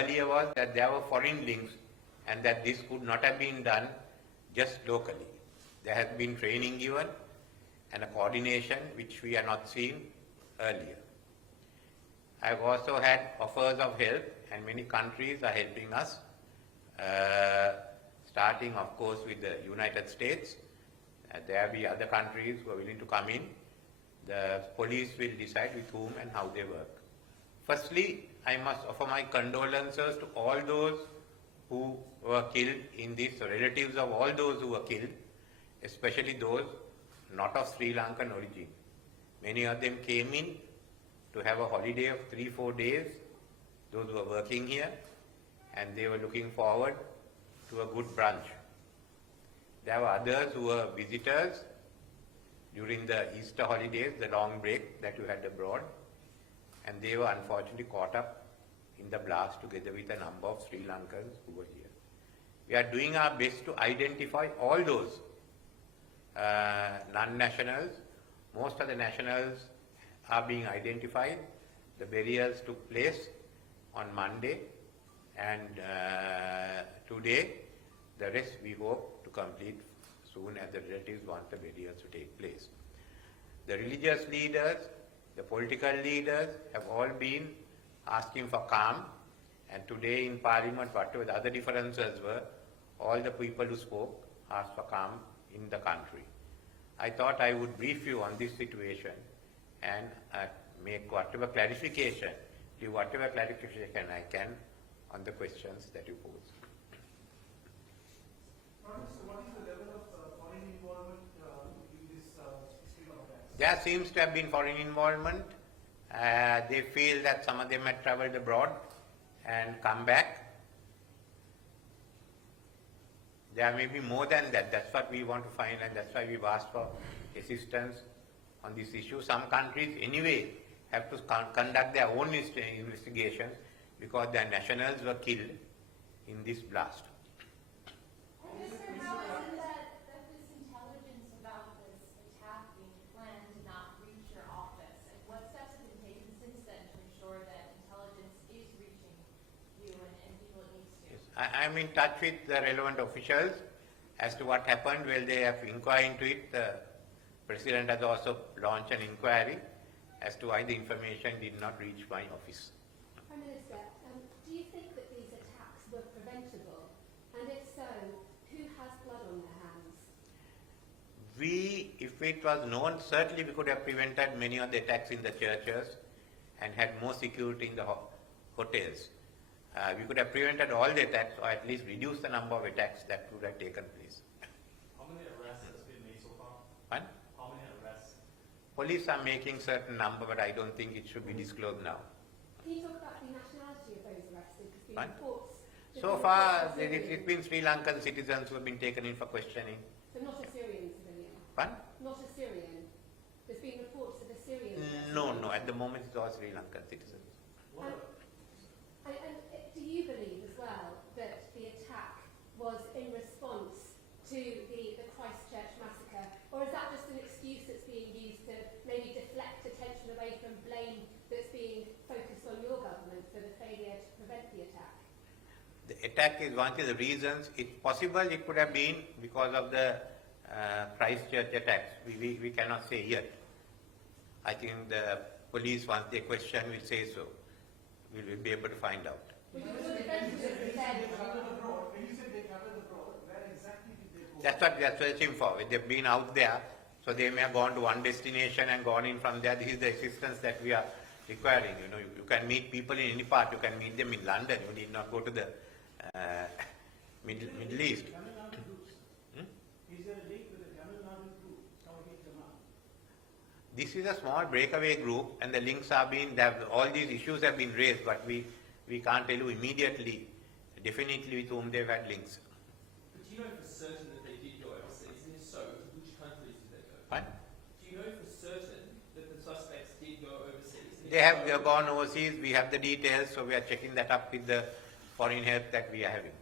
earlier was that there were foreign links and that this could not have been done just locally. There has been training given and a coordination which we are not seeing earlier. I've also had offers of help, and many countries are helping us, starting of course with the United States. There will be other countries who are willing to come in. The police will decide with whom and how they work. Firstly, I must offer my condolences to all those who were killed in this, relatives of all those who were killed, especially those not of Sri Lankan origin. Many of them came in to have a holiday of 3-4 days, those who were working here, and they were looking forward to a good brunch. There were others who were visitors during the Easter holidays, the long break that you had abroad, and they were unfortunately caught up in the blast together with a number of Sri Lankans who were here. We are doing our best to identify all those non-nationals. Most of the nationals are being identified. The burials took place on Monday, and today the rest we hope to complete soon as the relatives want the burials to take place. The religious leaders, the political leaders have all been asking for calm, and today in Parliament, whatever the other differences were, all the people who spoke asked for calm in the country. I thought I would brief you on this situation and make whatever clarification, give whatever clarification I can on the questions that you pose. What is the level of foreign involvement in this string of attacks? There seems to have been foreign involvement. They feel that some of them had travelled abroad and come back. There may be more than that. That's what we want to find, and that's why we've asked for assistance on this issue. Some countries anyway have to conduct their own investigations because their nationals were killed in this blast. How is it that this intelligence about this attack being planned did not reach your office? And what steps have been taken since then to ensure that intelligence is reaching you and people it needs to? Yes. I'm in touch with the relevant officials as to what happened. Well, they have inquired into it. The President has also launched an inquiry as to why the information did not reach my office. Prime Minister, do you think that these attacks were preventable? And if so, who has blood on their hands? If it was known, certainly we could have prevented many of the attacks in the churches and had more security in the hotels. We could have prevented all the attacks, or at least reduced the number of attacks that would have taken place. How many arrests has been made so far? What? How many arrests? Police are making certain number, but I don't think it should be disclosed now. Can you talk about the nationality of those arrested? There's been What? reports. So far, it's been Sri Lankan citizens who have been taken in for questioning. So not a Syrian civilian? What? Not a Syrian? There's been reports of a Syrian No, at the moment it's all Sri Lankan citizens. And do you believe as well that the attack was in response to the Christchurch massacre? Or is that just an excuse that's being used to maybe deflect attention away from blame that's being focused on your government for the failure to prevent the attack? The attack is one of the reasons. It's possible it could have been because of the Christchurch attacks. We cannot say yet. I think the police, once they question, will say so. We will be able to find out. When you say they traveled abroad, where exactly did they go? That's what we are searching for. They've been out there, so they may have gone to one destination and gone in from there. This is the assistance that we are requiring. You know, you can meet people in any part. You can meet them in London. You need not go to the Middle East. Is there a link with the Tamil Nadu group, Tawhid Jamaat? This is a small breakaway group, and the links are being, all these issues have been raised, but we can't tell you immediately, definitely with whom they've had links. But do you know for certain that they did go overseas? And if so, to which countries did they go? What? Do you know for certain that the suspects did go overseas? And They have gone overseas. We have the details, so we are checking that up with the foreign help that we are having.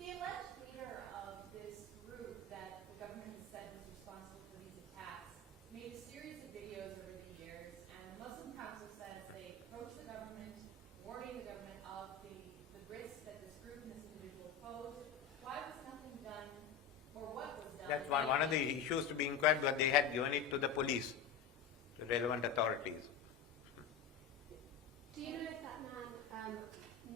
The alleged leader of this group that the government has said was responsible for these attacks made a series of videos over the years, and the Muslim Council says they approached the government, warning the government of the risks That's one of the issues to be inquired, but they had given it to the police, the relevant authorities. Do you know if that man,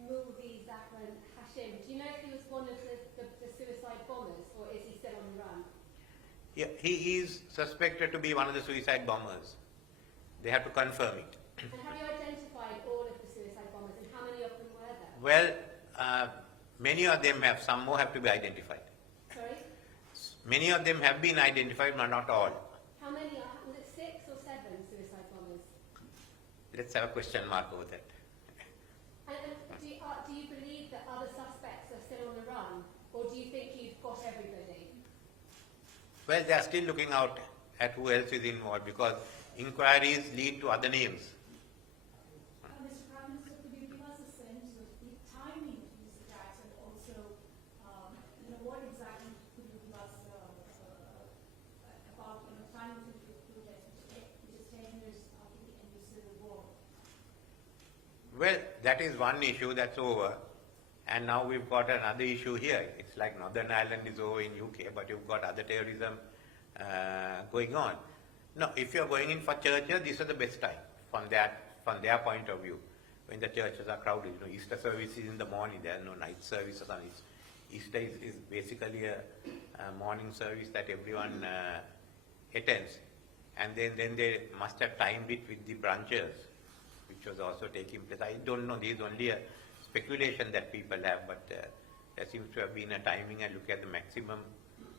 Mulvi Zahran Hashim, do you know if he was one of the suicide bombers, or is he still on the run? Yeah, he is suspected to be one of the suicide bombers. They have to confirm it. And have you identified all of the suicide bombers, and how many of them were there? Well, many of them have, some more have to be identified. Sorry? Many of them have been identified, but not all. How many are, was it 6 or 7 suicide bombers? Let's have a question mark over that. And do you believe that other suspects are still on the run, or do you think you've got everybody? Well, they are still looking out at who else is involved because inquiries lead to other names. Mr. Prime Minister, could you give us a sense of the timing of these attacks and also, what exactly could you give us about timing of the protest, which is 10 years after the end of the Civil War? Well, that is one issue that's over. And now we've got another issue here. It's like Northern Ireland is over in UK, but you've got other terrorism going on. No, if you're going in for churches, this is the best time from their point of view, when the churches are crowded. You know, Easter service is in the morning. There are no night services on it. Easter is basically a morning service that everyone attends, and then they must have timed it with the branches, which was also taking place. I don't know. There is only a speculation that people have, but there seems to have been a timing and look at the maximum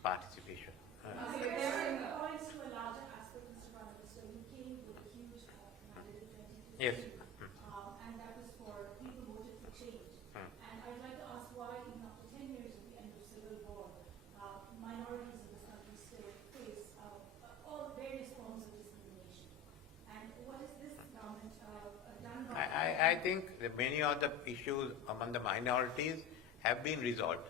participation. There points to a larger aspect, Mr. Prime Minister. You came with a huge mandate in 2015. Yes. And that was for people voted for change. And I'd like to ask why, even after 10 years of the end of Civil War, minorities in this country still face all various forms of discrimination. And what is this government done about? I think that many of the issues among the minorities have been resolved.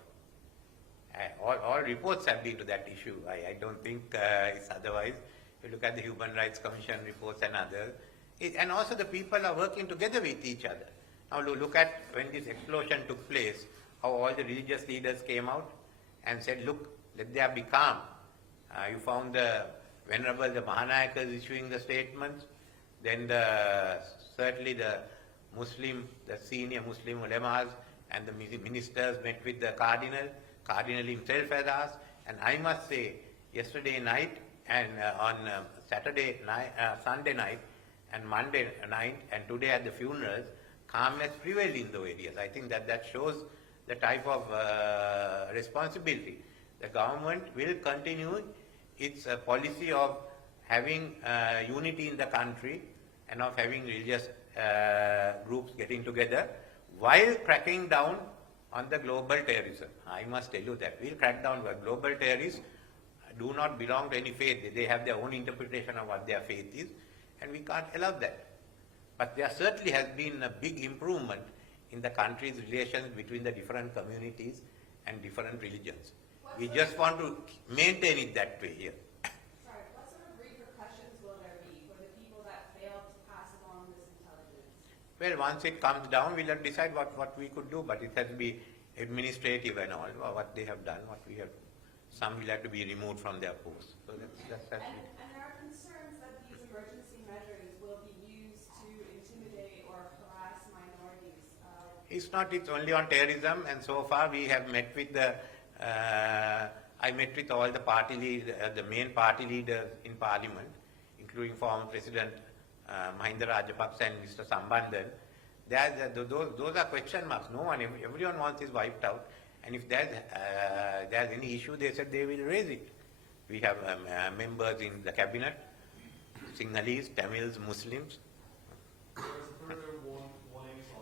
All reports have been to that issue. I don't think it's otherwise. If you look at the Human Rights Commission reports and others, and also the people are working together with each other. Now look at when this explosion took place, how all the religious leaders came out and said, look, let there be calm. You found the Venerable, the Mahanayakas issuing the statements, then certainly the senior Muslim ulemas and the ministers met with the Cardinal. Cardinal himself has asked, and I must say, yesterday night and on Sunday night and Monday night and today at the funerals, calmness prevailed in those areas. I think that shows the type of responsibility. The government will continue its policy of having unity in the country and of having religious groups getting together while cracking down on the global terrorism. I must tell you that. We'll crack down on global terrorists do not belong to any faith. They have their own interpretation of what their faith is, and we can't allow that. But there certainly has been a big improvement in the country's relations between the different communities and different religions. We just want to maintain it that way here. Sorry, what sort of repercussions will there be for the people that failed to pass along this intelligence? Well, once it comes down, we'll have to decide what we could do, but it has to be administrative and all, what they have done, what we have. Some will have to be removed from their posts. So that's And there are concerns that these emergency measures will be used to intimidate or harass minorities. It's only on terrorism, and so far we have met with I met with all the party leaders, the main party leaders in Parliament, including former President Mahinda Rajapaksa and Mr. Sambandhan. Those are question marks. No one, everyone wants this wiped out. And if there's any issue, they said they will raise it. We have members in the cabinet, Sinhalese, Tamils, Muslims.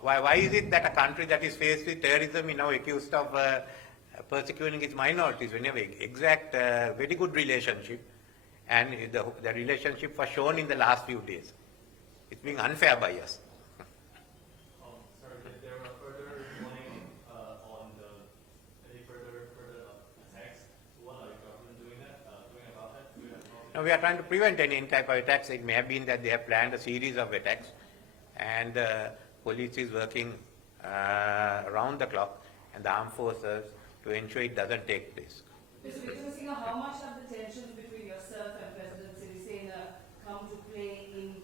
Why is it that a country that is faced with terrorism is now accused of persecuting its minorities? We have exact, very good relationship, and the relationship was shown in the last few days. It's being unfair by us. Sorry, if there are further warning on any further attacks, what are the government doing about that? No, we are trying to prevent any type of attacks. It may have been that they have planned a series of attacks, and police is working around the clock, and the armed forces to ensure it doesn't take place. Mr. Singh, how much have the tensions between yourself and President Sirisena come to play in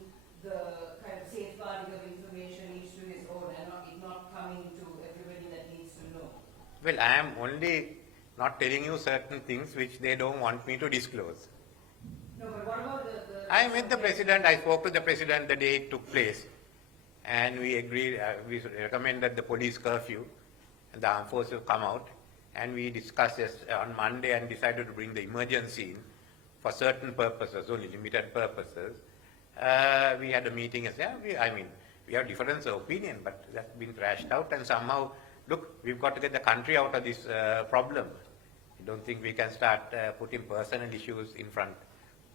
the kind of safeguarding of information, each to his own, and it not coming to everybody that needs to know? Well, I am only not telling you certain things which they don't want me to disclose. No, but what about the I met the president, I spoke to the president the day it took place, and we agreed, we recommended the police curfew, and the armed forces come out, and we discussed this on Monday and decided to bring the emergency in for certain purposes, only limited purposes. We had a meeting and said, we have difference of opinion, but that's been thrashed out, and somehow, look, we've got to get the country out of this problem. I don't think we can start putting personal issues in front.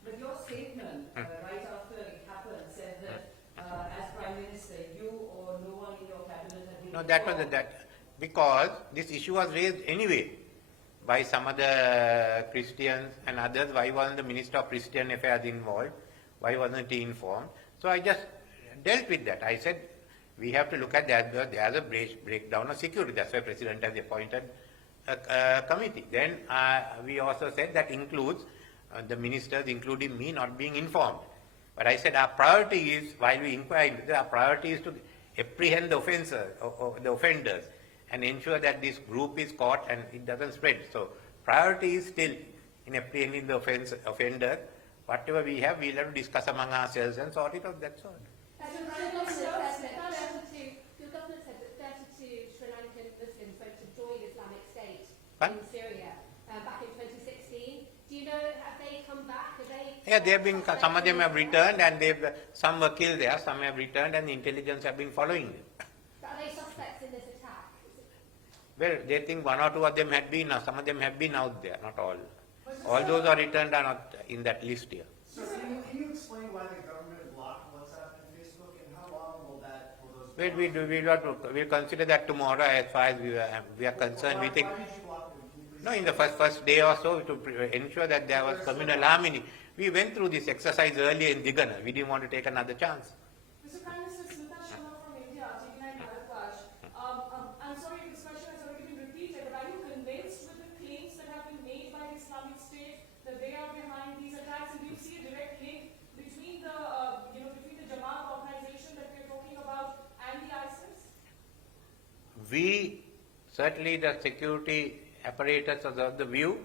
But your statement right after it happened said that as Prime Minister, you or no one in your cabinet had been No, that was informed. that because this issue was raised anyway by some other Christians and others. Why wasn't the Minister of Christian Affairs involved? Why wasn't he informed? So I just dealt with that. I said we have to look at that. There's a breakdown of security. That's why President has appointed a committee. Then we also said that includes the ministers, including me, not being informed. But I said our priority is, while we inquire, our priority is to apprehend the offenders, the offenders, and ensure that this group is caught and it doesn't spread. So priority is still in apprehending the offender. Whatever we have, we'll have to discuss among ourselves and sort it out. That's all. Your government said that 32 Sri Lankan Muslims went to join Islamic State Huh? in Syria back in 2016. Do you know, have they come back? Have they? Yeah, they have been. Some of them have returned, and some were killed there. Some have returned, and the intelligence have been following them. Are they suspects in this attack? Well, they think one or two of them had been. Some of them have been out there, not all. All those are returned are not in that list here. So can you explain why the government blocked WhatsApp and Facebook, and how long will those? We'll consider that tomorrow. As far as we are concerned, we think. Why did you block them? Can you please No, in the first day or so, to ensure that there was communal harmony. We went through this exercise earlier in Digana. We didn't want to take another chance. Mr. Prime Minister, Smita Sharma from India, T9 Bharatwaj. I'm sorry if this question has already been repeated, but are you convinced with the claims that have been made by the Islamic State that they are behind these attacks? And do you see a direct link between the, between the Jamaat organization that we're talking about and the ISIS? We, certainly the security apparatus is of the view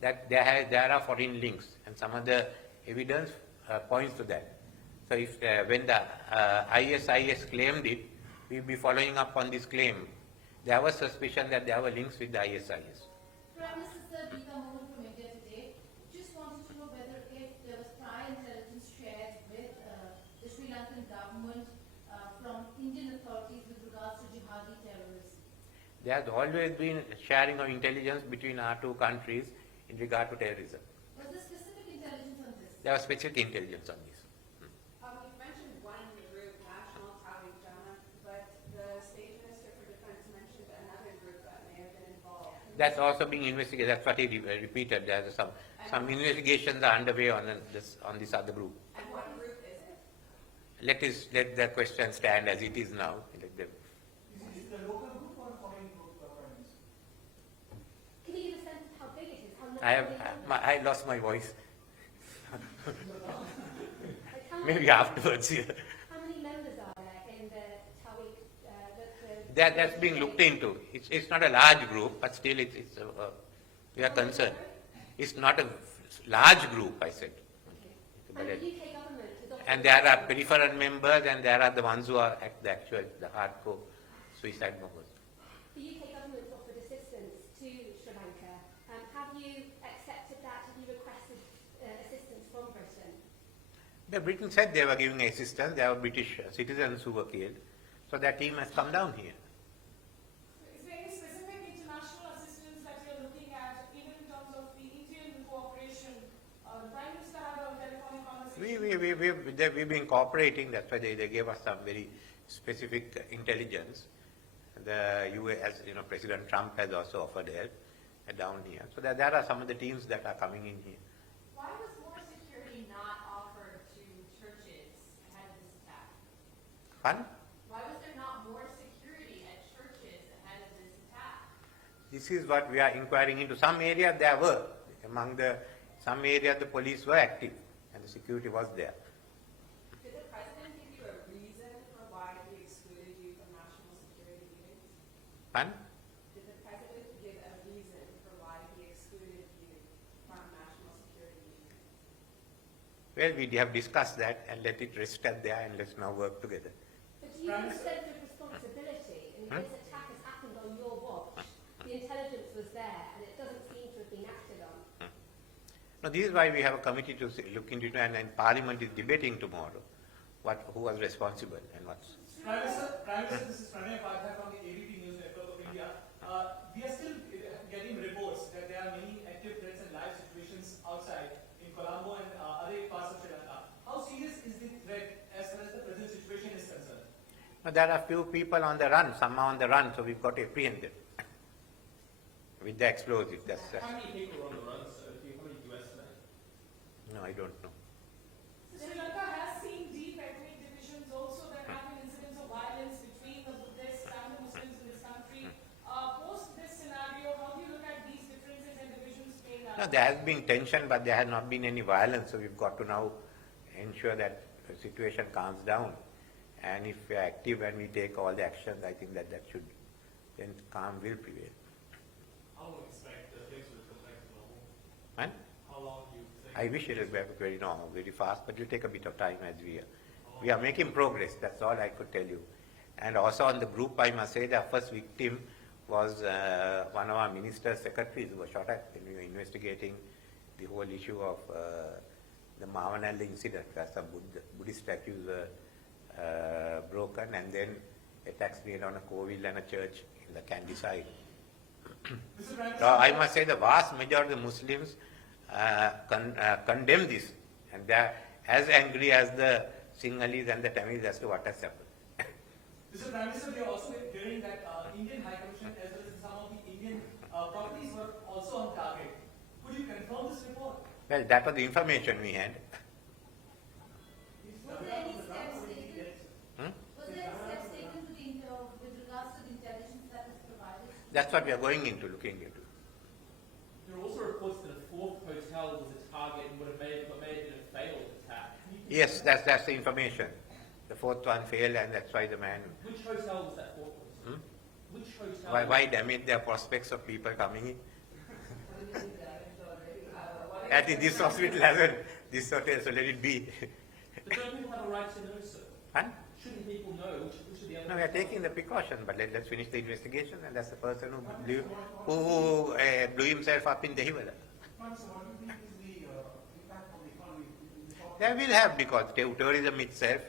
that there are foreign links, and some of the evidence points to that. So if when the ISIS claimed it, we'll be following up on this claim. There was suspicion that there were links with the ISIS. Prime Minister Sir, Geeta Mohan from India today. Just wanted to know whether if there was prior intelligence shared with the Sri Lankan government from Indian authorities with regards to jihadi terrorism. There has always been sharing of intelligence between our two countries in regard to terrorism. Was there specific intelligence on this? There was specific intelligence on this. You've mentioned one group, National Tawhid Jamaat, but the State Minister for Defense mentioned another group that may have been involved. That's also being investigated. That's what he repeated. There's some investigations are underway on this other group. And what group is it? Let the question stand as it is now. Let them. Is it a local group or a foreign group, Prime Minister? Can you give a sense of how big it is? I lost my voice. Like, how Maybe many- afterwards. Yeah. How many members are there in the Tawhid? That's being looked into. It's not a large group, but still we are concerned. It's not a large group, I said. And the UK government is also. And there are peripheral members, and there are the ones who are the hardcore suicide bombers. The UK government offered assistance to Sri Lanka. Have you accepted that? Have you requested assistance from Britain? The Britain said they were giving assistance. There were British citizens who were killed. So that team has come down here. Is there any specific international assistance that you're looking at, even in terms of the Indian cooperation? The Prime Minister had a telephonic conversation. We've been cooperating. That's why they gave us some very specific intelligence. The US, President Trump has also offered help down here. So there are some of the teams that are coming in here. Why was more security not offered to churches ahead of this attack? Fun? Why was there not more security at churches ahead of this attack? This is what we are inquiring into. Some areas there were, some areas the police were active and the security was there. Did the president give you a reason for why he excluded you from national security meetings? Fun? Did the president give a reason for why he excluded you from national security meetings? Well, we have discussed that and let it rest at there and let's now work together. But do you have a sense of responsibility? And if this attack has happened on your watch, the intelligence was there and it doesn't seem to have been acted on. Now, this is why we have a committee to look into it, and Parliament is debating tomorrow who was responsible and what's. Prime Minister, this is Pranay Upadhyay from the ABP News Network of India. We are still getting reports that there are many active threats and live situations outside in Colombo and other parts of Sri Lanka. How serious is the threat as far as the present situation is concerned? Now, there are few people on the run, some are on the run, so we've got to apprehend them with the explosives. How many people are on the run, sir? Do you have any US men? No, I don't know. Sri Lanka has seen deep ethnic divisions also. There have been incidents of violence between the Buddhists and the Muslims in this country. Post this scenario, how do you look at these differences and divisions playing out? No, there has been tension, but there has not been any violence, so we've got to now ensure that the situation calms down. And if we are active and we take all the actions, I think that should, then calm will prevail. How long do you expect things will come back to normal? And How long do you think? I wish it will be very normal, very fast, but it will take a bit of time as we are making progress. That's all I could tell you. And also on the group, I must say the first victim was one of our minister's secretaries who was shot at when we were investigating the whole issue of the Mavanalla incident, where some Buddhist statues were broken and then attacks made on a Kovil and a church in the Kandy side. I must say the vast majority of the Muslims condemn this, and they are as angry as the Sinhalese and the Tamils as to what has happened. Mr. Prime Minister, we are also hearing that Indian High Commission as well as some of the Indian properties were also on target. Could you confirm this report? Well, that was the information we had. Was there any steps taken? Hmm? Was there any steps taken with regards to the intelligence that was provided? That's what we are going into, looking into. There are also reports that a fourth hotel was a target and would have made it been a failed attack. Yes, that's the information. The fourth one failed, and that's why the man. Which hotel was that fourth one? Which hotel? Why damage their prospects of people coming in? At this hospital hasn't. This hotel, so let it be. But don't people have a right to know, sir? Huh? Shouldn't people know which of the other? No, we are taking the precaution, but let's finish the investigation, and that's the person who blew himself up in Dehiwala. What do you think is the impact on the economy in the short There will have, because tourism itself,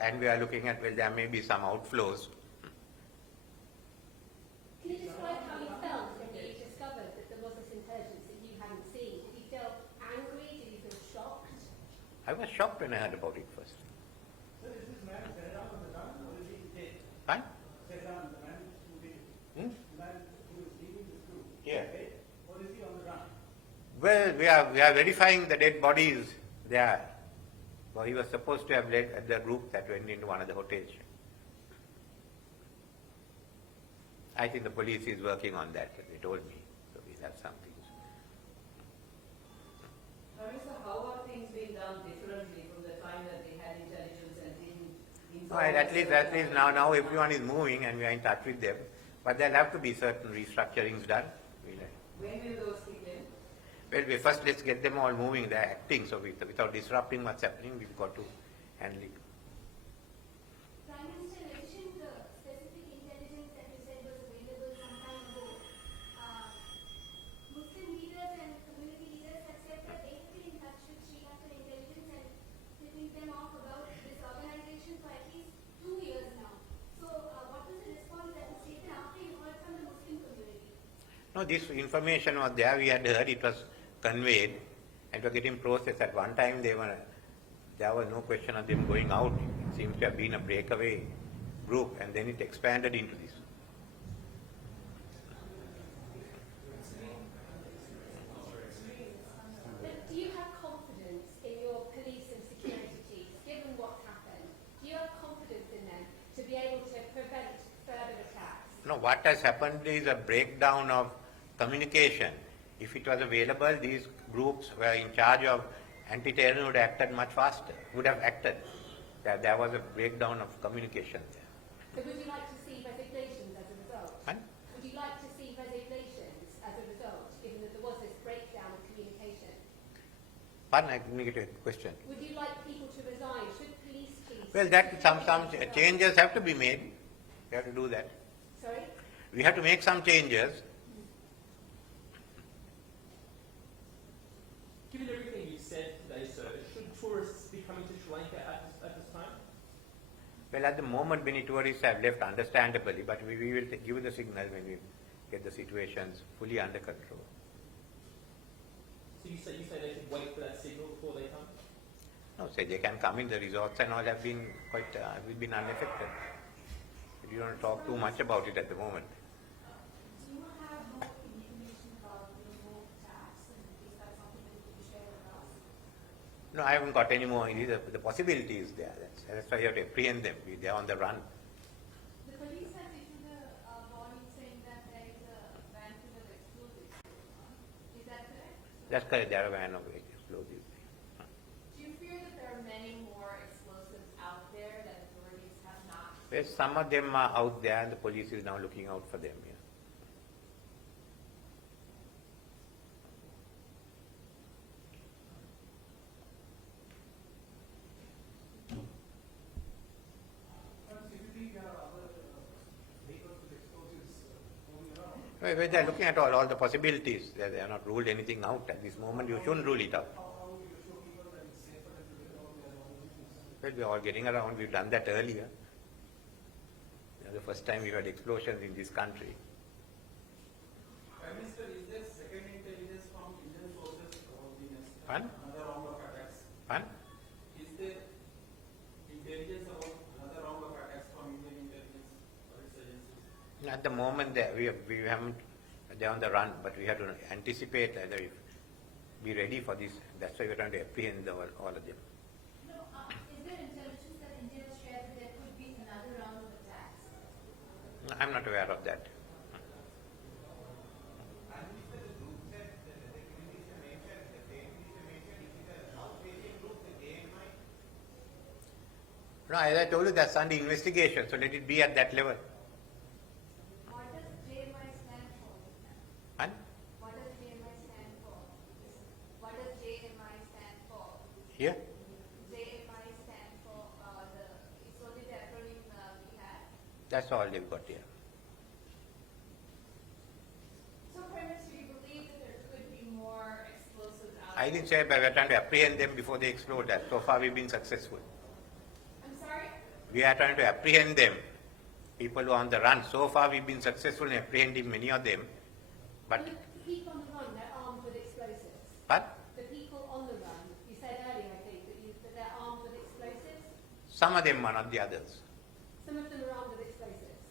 and we are looking at, well, there may be some outflows. Can you describe how you felt when you discovered that there was this intelligence that you hadn't seen? Did you feel angry? Did you feel shocked? I was shocked when I heard about it first. So is this man set up on the run or is he dead? Fine? Set down the man who did it. Hmm? The man who is leading this group. Yeah. Dead? Or is he on the run? Well, we are verifying the dead bodies there. Well, he was supposed to have led the group that went into one of the hotels. I think the police is working on that, they told me. So we'll have something. Prime Minister, how are things being done differently from the time that they had intelligence and didn't inform? Right, at least now everyone is moving and we are in touch with them. But there'll have to be certain restructurings done. When will those kick in? Well, first let's get them all moving, they're acting, so without disrupting what's happening, we've got to handle it. Prime Minister, in addition to the specific intelligence that you said was available some time ago, Muslim leaders and community leaders have said that they've been in touch with Sri Lankan intelligence and tipping them off about this organization for at least 2 years now. So, what was the response that was taken after you heard from the Muslim community? No, this information was there, we had heard, it was conveyed, and were getting processed. At one time there was no question of them going out. It seems to have been a breakaway group, and then it expanded into this. But do you have confidence in your police and security chiefs, given what's happened? Do you have confidence in them to be able to prevent further attacks? No, what has happened is a breakdown of communication. If it was available, these groups were in charge of anti-terrorism would have acted much faster, would have acted. There was a breakdown of communication there. So would you like to see resignations as a result? Huh? Would you like to see resignations as a result, given that there was this breakdown of communication? Pardon, I didn't get a question. Would you like people to resign? Should police chiefs... Well, that some changes have to be made. We have to do that. Sorry? We have to make some changes. Given everything you've said today, sir, should tourists be coming to Sri Lanka at this time? Well, at the moment, many tourists have left, understandably, but we will give the signal when we get the situations fully under control. So you say they should wait for that signal before they come? No, say they can come in. The resorts and all have been quite, we've been unaffected. But you don't talk too much about it at the moment. Do you have more information about the remote tax, and is that something that you can share with us? No, I haven't got any more. The possibility is there. That's why you have to apprehend them. They are on the run. The police has issued a warning saying that there is a ban to the explosives. Is that correct? That's correct. They are a ban of explosives. Do you fear that there are many more explosives out there that authorities have not? Well, some of them are out there, and the police is now looking out for them. Yeah. Well, they are looking at all the possibilities. They have not ruled anything out at this moment. You shouldn't rule it out. Well, we are all getting around. We've done that earlier. The first time we had explosions in this country. Prime Minister, is there second intelligence from Indian sources about the Pardon? another round of attacks? Pardon? Is there intelligence about another round of attacks from Indian intelligence or its agencies? At the moment, we haven't. They're on the run, but we have to anticipate and be ready for this. That's why we're trying to apprehend all of them. No, is there intelligence that India has shared that there could be another round of attacks? I'm not aware of that. No, as I told you, that's under investigation, so let it be at that level. What does JMI stand for? And What does JMI stand for? What does JMI stand for? here, JMI stand for it's only the acronym we have. that's all they've got here. So, Prime Minister, you believe that there could be more explosives out I didn't say, but we're trying to apprehend them before they explode. That so far we've been successful. I'm sorry? We are trying to apprehend them. People who are on the run. So far we've been successful in apprehending many of them. But The people on the run, they're armed with explosives. The people on the run, you said earlier, I think, that they're armed with explosives. some of them are not the others. Some of them are armed with explosives.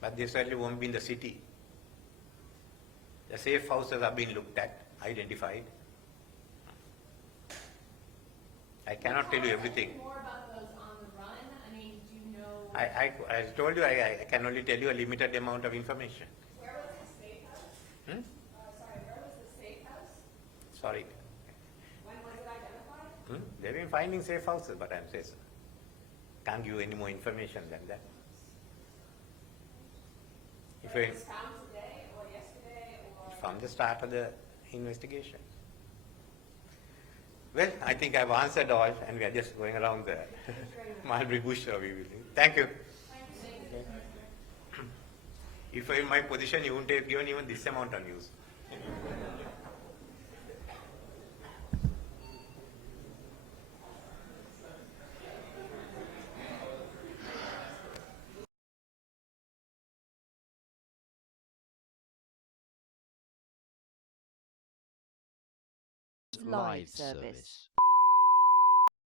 But they certainly won't be in the city. The safe houses are being looked at, identified. I cannot tell you everything. More about those on the run? I mean, do you know? I told you I can only tell you a limited amount of information. Where was the safe house? Hmm? Sorry, where was the safe house? Sorry. When was it identified? They've been finding safe houses, but I'm saying can't give you any more information than that. If It you, was found today or yesterday or? from the start of the investigation. Well, I think I've answered all, and we are just going around the Mulberry Bush. Thank you. If you're in my position, you wouldn't have given even this amount of news. live service.